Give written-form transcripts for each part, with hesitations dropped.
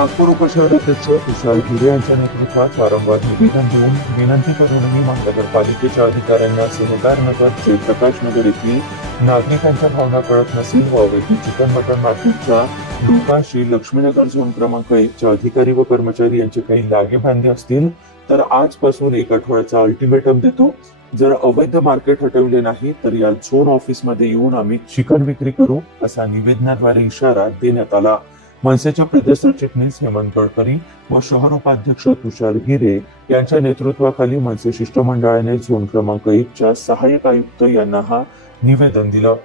नागपूर उपशहराध्यक्ष तुषार गिरे यांच्या नेतृत्वात वारंवार निवेदन देऊन विनंती करूनही महानगरपालिकेच्या अधिकाऱ्यांना सिंहगड जयप्रकाश नगर येथील नागरिकांच्या भावना कळत नसेल व अवैध चिकन मटन मार्केटच्या दुकानाशी लक्ष्मीनगर झोन क्रमांक 1 चे अधिकारी व कर्मचारी यांचे काही लागेबांधे असतील तर आजपासून 1 आठवड्याचा अल्टिमेटम देतो। जर अवैध मार्केट हटवले नाही तर या झोन ऑफिस मध्ये येऊन आम्ही चिकन विक्री करू असा निवेदनाद्वारे इशारा देण्यात आला। मनसेचे प्रदेश सरचिटणीस हेमंत गडकरी व शहर उपाध्यक्ष तुषार गिरे यांच्या नेतृत्वाखाली मनसे शिष्टमंडळाने झोन क्रमांक 1 च्या सहाय्यक आयुक्त यांना हा निवेदन दिलं।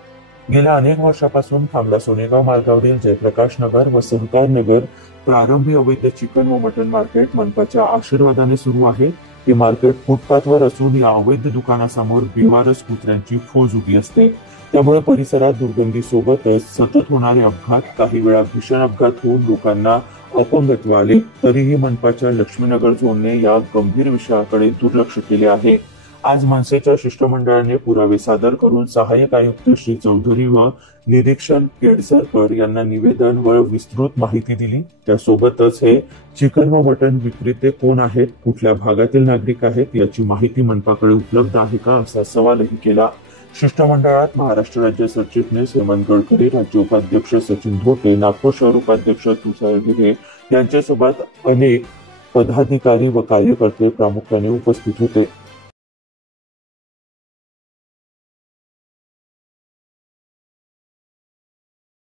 गेल्या अनेक वर्षापासून खामला सोनेगाव मार्गावरील जयप्रकाश नगर व सहकार नगर प्रारंभी अवैध चिकन व मटन मार्केट मनपाच्या आशीर्वादाने सुरू आहे। हे मार्केट फुटपाथवर असून या अवैध दुकानासमोर बेवारस कुत्र्यांची फौज उभी असते, त्यामुळे परिसरात दुर्गंधी सोबतच सतत होणारे अपघात, काही वेळा भीषण अपघात होऊन लोकांना अपंगत्व आले। तरीही मनपाच्या लक्ष्मीनगर झोनने या गंभीर विषयाकडे दुर्लक्ष केले आहे। आज मनसेच्या शिष्टमंडळाने पुरावे सादर करून सहाय्यक आयुक्त श्री चौधरी व निरीक्षण केडसरकर यांना निवेदन व विस्तृत माहिती दिली। त्यासोबतच हे चिकन व मटन विक्रेते कोण आहेत, कुठल्या भागातील नागरिक आहेत याची माहिती मनपाकडे उपलब्ध आहे का असा सवालही केला। शिष्टमंडळात महाराष्ट्र राज्य सरचिटणीस हेमंत गडकरी, राज्य उपाध्यक्ष सचिन धोटे, नागपूर शहर उपाध्यक्ष तुषार गिरे यांच्यासोबत अनेक पदाधिकारी व कार्यकर्ते प्रामुख्याने उपस्थित होते।